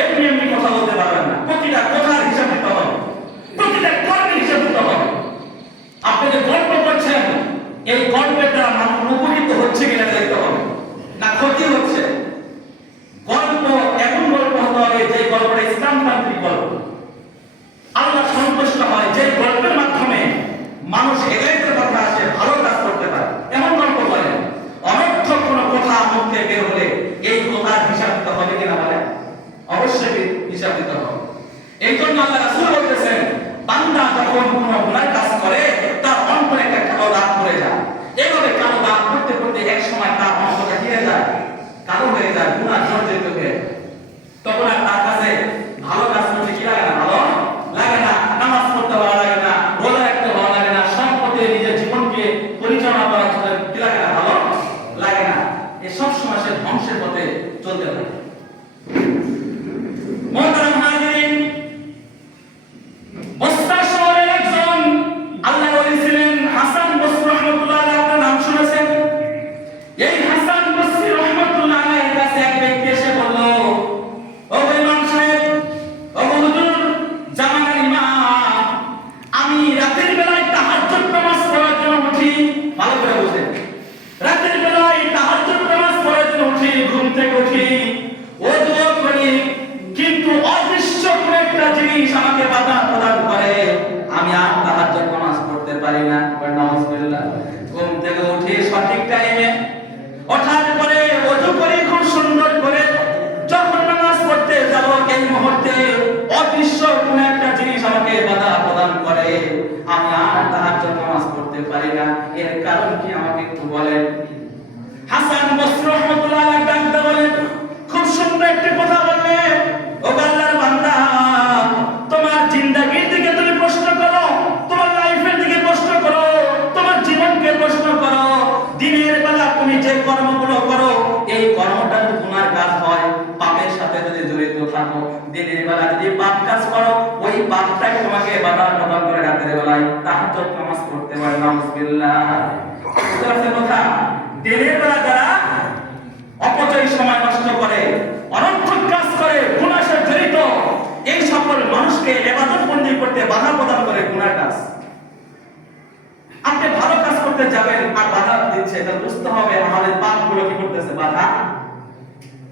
এমনি এমনি কথা বলতে পারবেন না, প্রতিটা কথার হিসাব দিতে হবে, প্রতিটা কর্মের হিসাব দিতে হবে। আপনি যে গল্প করছেন এই গল্পের দ্বারা মানুষ উপকৃত হচ্ছে কিনা দেখতে হবে, না ক্ষতি হচ্ছে। গল্প এমন গল্প হতে হবে যে গল্পটা ইসলামতান্ত্রিক গল্প, আল্লাহ সন্তুষ্ট হয়, যে গল্পের মাধ্যমে মানুষ হেদায়েতের কথা আসে, ভালো কাজ করতে পারে, এমন গল্প বলেন। অনর্থক কোনো কথা মুখে বের হলে এই কথার হিসাব দিতে হবে কিনা বলেন? অবশ্যই হিসাব দিতে হবে। এই জন্য আল্লাহ রাসূল বলতেছেন, বান্দা যখন কোনো গুনাহ কাজ করে তার অন্তরে একটা কালো দাগ পড়ে যায়। এইভাবে কালো দাগ পড়তে পড়তে এক সময় তার অন্তরটা ঘিরে যায়, কালো হয়ে যায়, গুনাহ জর্জরিত হয়ে। তখন আর তার কাছে ভালো কাজ করতে কি লাগে না? ভালো লাগে না। নামাজ পড়তে ভালো লাগে না, রোজা রাখতে ভালো লাগে না, সম্পদে নিজের জীবনকে পরিচালনা করার জন্য কি লাগে না? ভালো লাগে না। এই সব সময় সে ধ্বংসের পথে চলতে থাকে। মুহতারাম হাজিরিন, বসরা শহরের একজন আল্লাহ ওলি ছিলেন হাসান বসরি রাহমাতুল্লাহ আলাইহি। আপনার নাম শুনেছেন? এই হাসান বসরি রাহমাতুল্লাহ আলাইহির কাছে এক ব্যক্তি এসে বলল, ও ইমাম সাহেব, ও হুজুর, জামানার ইমাম, আমি রাতের বেলায় তাহাজ্জুদ নামাজ পড়ার জন্য উঠি। ভালো করে বুঝেন, রাতের বেলায় তাহাজ্জুদ নামাজ পড়ার জন্য উঠি, ঘুম থেকে উঠি, ওযু করি, কিন্তু অদৃশ্য কোন একটা জিনিস আমাকে বাধা প্রদান করে, আমি আর তাহাজ্জুদ নামাজ পড়তে পারি না। নাউজুবিল্লাহ। ঘুম থেকে উঠে সঠিক টাইমে ওঠার পরে ওযু করি খুব সুন্দর করে, যখন নামাজ পড়তে যাব এই মুহূর্তে অদৃশ্য কোন একটা জিনিস আমাকে বাধা প্রদান করে, আমি আর তাহাজ্জুদ নামাজ পড়তে পারি না। এর কারণ কি আমাকে একটু বলেন। হাসান বসরি রাহমাতুল্লাহ আলাইহি ডাকতে বলেন, খুব সুন্দর একটা কথা বললেন, ও আল্লাহর বান্দা, তোমার জিন্দেগির দিকে তুমি প্রশ্ন করো, তোমার লাইফের দিকে প্রশ্ন করো, তোমার জীবনকে প্রশ্ন করো। দিনের বেলা তুমি যে কর্মগুলো করো এই কর্মটা যদি গুনার কাজ হয়, পাপের সাথে যদি জড়িত থাকো, দিনের বেলা যদি পাপ কাজ করো, ওই পাপটাই তোমাকে বাধা প্রদান করে রাতের বেলায় তাহাজ্জুদ নামাজ পড়তে পারে। নাউজুবিল্লাহ। বুঝতে পারছেন কথা? দিনের বেলা যারা অপচয় সময় নষ্ট করে, অনর্থক কাজ করে, গুনাহে জড়িত, এই সকল মানুষকে ইবাদত বন্দী করতে বাধা প্রদান করে গুনার কাজ। আপনি ভালো কাজ করতে যাবেন আর বাধা দিচ্ছে, এটা বুঝতে হবে আমাদের পাপগুলো কি করতেছে? বাধা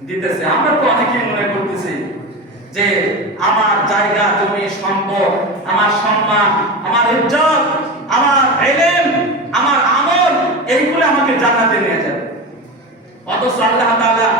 দিতেছে। আমরা তো অনেকেই মনে করতেছি যে আমার জায়গা, জমি, সম্পদ, আমার সম্মান, আমার ইজ্জত, আমার ইলম, আমার আমল, এইগুলো আমাকে জান্নাতে নিয়ে যাবে। অথচ আল্লাহ তাআলা